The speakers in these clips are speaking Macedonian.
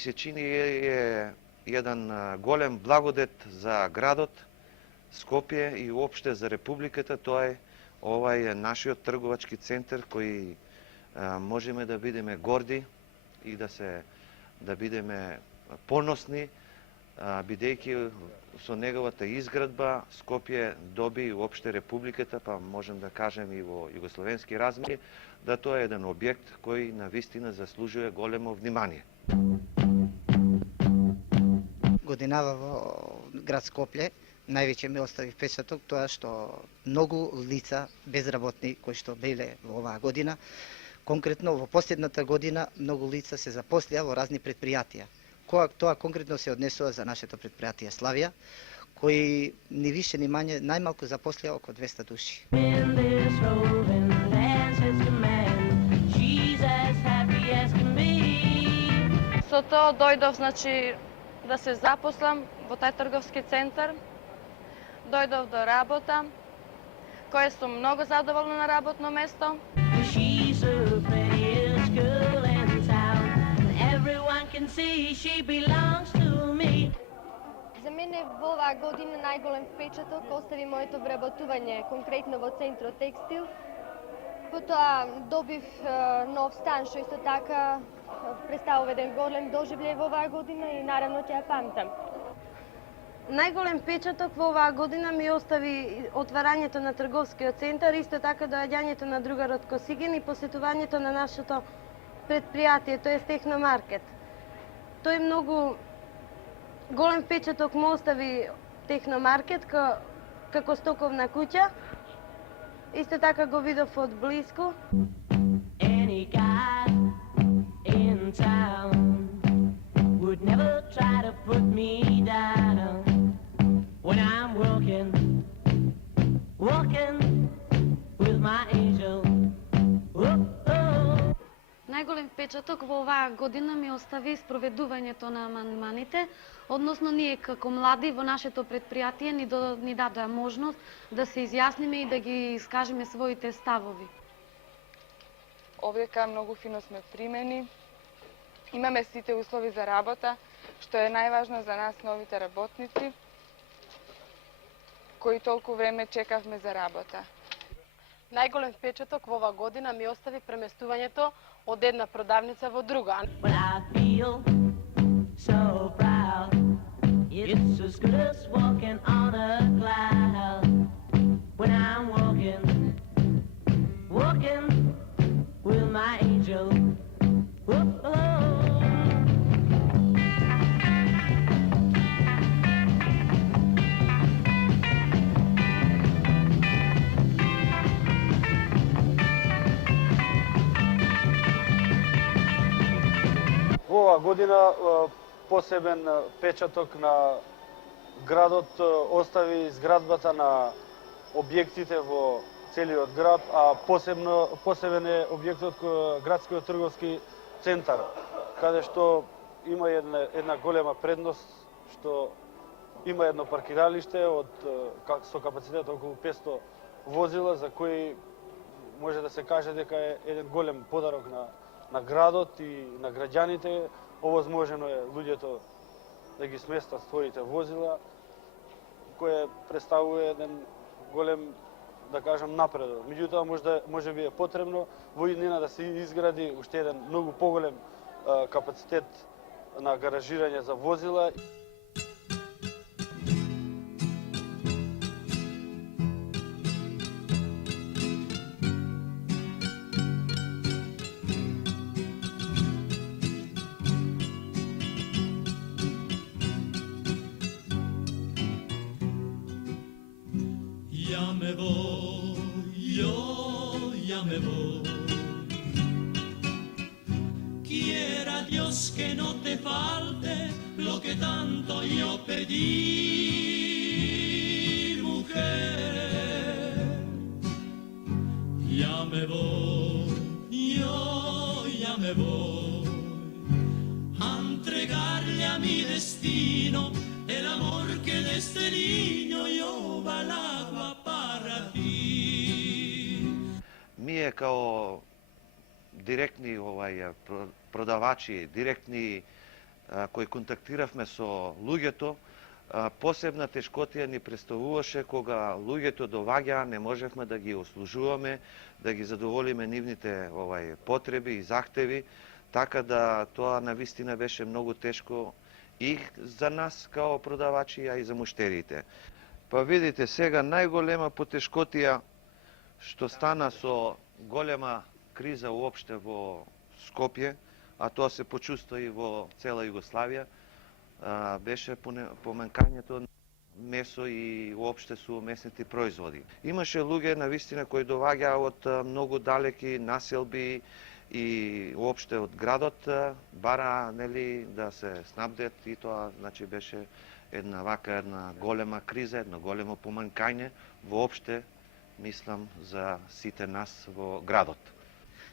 се чини е еден голем благодет за градот Скопје и уопште за Републиката. Тоа е овај нашиот трговачки центар кој можеме да бидеме горди и да бидеме поносни, бидејќи со неговата изградба Скопје доби и уопште Републиката, па можем да кажем и во југословенски размери, да тоа е еден објект кој навистина заслужува големо внимание. Годинава во град Скопје највеќе ми остави впечаток тоа што многу лица безработни кои што биле во оваа година, конкретно во последната година многу лица се запослија во разни предпријатија. Тоа конкретно се однесува за нашето предпријатие Славија, кои ни више ни мање најмалку запослија околу 200 души. Со тоа дојдов, значи, да се запослам во тај трговски центар. Дојдов до работа, која сум многу задоволна на работно место. За мене во оваа година најголем впечаток остави моето вработување конкретно во Центрот Текстил. Потоа добив нов стан, што исто така представува еден голем доживљај во оваа година и наравно ќе ја памтам. Најголем впечаток во оваа година ми остави отварањето на трговскиот центар, исто така доаѓањето на другарот Косиген и посетувањето на нашето предпријатие, тоест Техномаркет. Тој многу голем впечаток му остави Техномаркет како стоковна куќа. Исто така го видов од блиску. Would never try to put me down when I'm walking with my angel. Најголем впечаток во оваа година ми остави спроведувањето на амандманите, односно ние како млади во нашето предпријатие ни дадоа можност да се изјасниме и да ги искажеме своите ставови. Овдека многу фино сме примени. Имаме сите услови за работа, што е најважно за нас новите работници, кои толку време чекавме за работа. Најголем впечаток во оваа година ми остави преместувањето од една продавница во друга. Оваа година посебен печаток на градот остави изградбата на објектите во целиот град, а посебен е објектот градскиот трговски центар, каде што има една голема предност, што има едно паркиралиште со капацитет околу 500 возила, за кои може да се каже дека е еден голем подарок на градот и на граѓаните. Овозможено е луѓето да ги сместат своите возила, кое представува еден голем, да кажам, напредок. Меѓутоа, може би е потребно во иднина да се изгради уште еден многу поголем капацитет на гаражирање за возила. Ya me voy, yo ya me voy. Quiera Dios que no te falte lo que tanto yo pedí, mujer. Ya me voy, yo ya me voy a entregarle a mi destino el amor que desde niño yo balaba para ti. Ние као директни продавачи, директни кој контактиравме со луѓето, посебна тешкотија ни представуваше кога луѓето доаѓаа, не можевме да ги услужуваме, да ги задоволиме нивните потреби и захтеви, така да тоа навистина беше многу тешко и за нас као продавачи, а и за муштериите. Па видите, сега најголема потешкотија што стана со голема криза уопште во Скопје, а тоа се почувства и во цела Југославија, беше поменкањето месо и уопште месните производи. Имаше луѓе навистина кои доаѓаа од многу далеки населби и уопште од градот, бара да се снабдат, и тоа значи беше една голема криза, едно големо поменкање воопште, мислам, за сите нас во градот.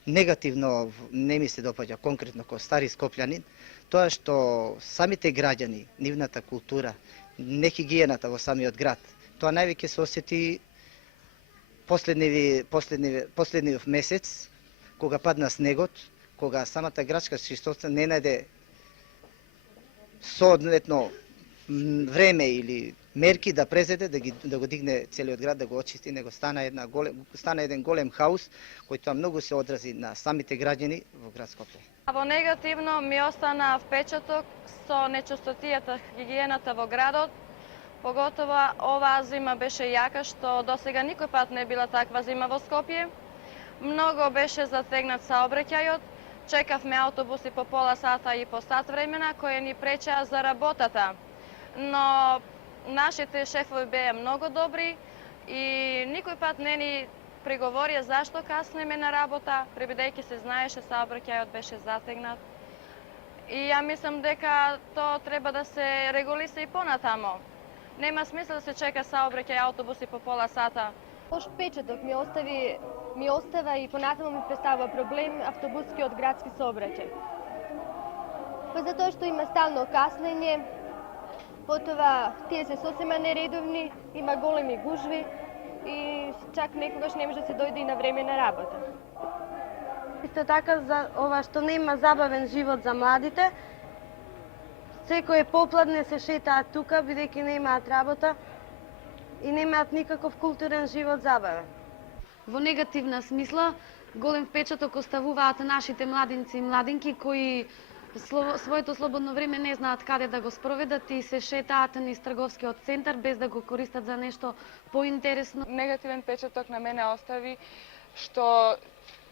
Негативно не ми се допаѓа конкретно кој стари скопљанин, тоа што самите граѓани, нивната култура, не хигиената во самиот град, тоа највеќе се осети последниот месец, кога падна снегот, кога самата градска чистота не најде соодветно време или мерки да презеде, да го дигне целиот град, да го очисти, него стана еден голем хаос, кој тоа многу се одрази на самите граѓани во град Скопје. Во негативно ми остана впечаток со нечистотијата, хигиената во градот, поготово оваа зима беше јака, што досега никој пат не била таква зима во Скопје. Многу беше затегнат саобраќајот, чекавме автобуси по пола сата и по сат времена, кои ни пречеа за работата. Но нашите шефови беа многу добри и никој пат не ни приговорија зашто каснеме на работа, пребидејќи се знаеше саобраќајот беше затегнат. И ја мислам дека тоа треба да се регулиса и понатамо. Нема смисла да се чека саобраќај автобуси по пола сата. Лош впечаток ми остава и понатамо ми представува проблем автобускиот градски сообраќај. Па затоа што има стално каснење, потоа тие се сосема нередовни, има големи гужви и чак некогаш не може да се дојде и на време на работа. Исто така за ова што нема забавен живот за младите, секој попладне се шетаат тука, бидејќи немаат работа и немаат никаков културен живот забавен. Во негативна смисла, голем впечаток оставуваат нашите младинци и младинки кои своето слободно време не знаат каде да го спроведат и се шетаат низ трговскиот центар без да го користат за нешто поинтересно. Негативен впечаток на мене остави што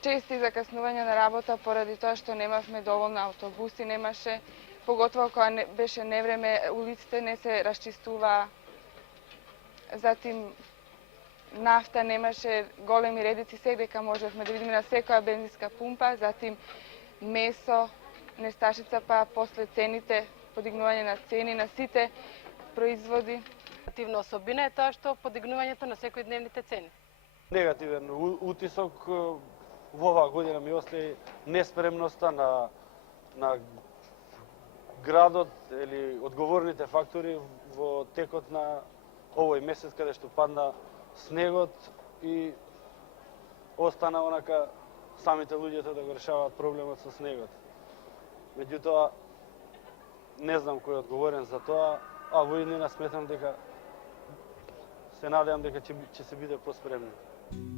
чести закаснувања на работа поради тоа што немавме доволно автобуси, немаше, поготово кога беше невреме, улиците не се расчистуваа. Затим нафта немаше, големи редици секдека можевме да видиме на секоја бензинска пумпа, затим месо, несташица, па после цените, подигнување на цени на сите производи. Негативна особина е тоа што подигнувањето на секојдневните цени. Негативен утисок во оваа година ми остави неспремноста на градот или одговорните фактори во текот на овој месец, каде што падна снегот и остана онака самите луѓето да го решаваат проблемот со снегот. Меѓутоа, не знам кој е одговорен за тоа, а во иднина сметам дека се надевам дека ќе се биде поспремни.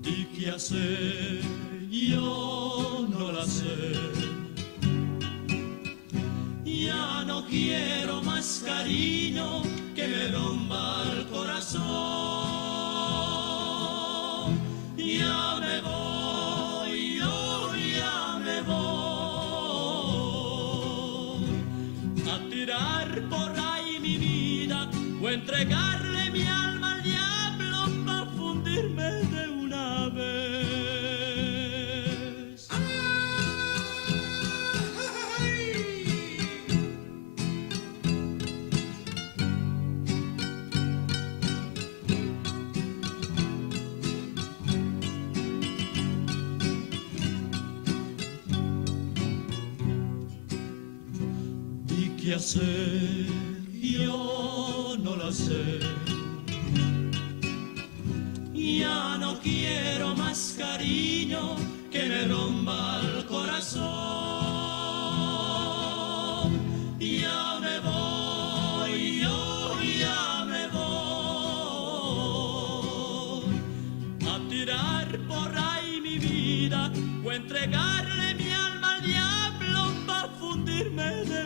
¿Y qué hacer? Yo no la sé. Ya no quiero más cariño que me rompa el corazón. Ya me voy, yo ya me voy a tirar por ahí mi vida o entregarle mi alma al diablo para fundirme de una vez. ¿Y qué hacer? Yo no la sé. Ya no quiero más cariño que me rompa el corazón. Ya entregarle mi alma al diablo para fundirme de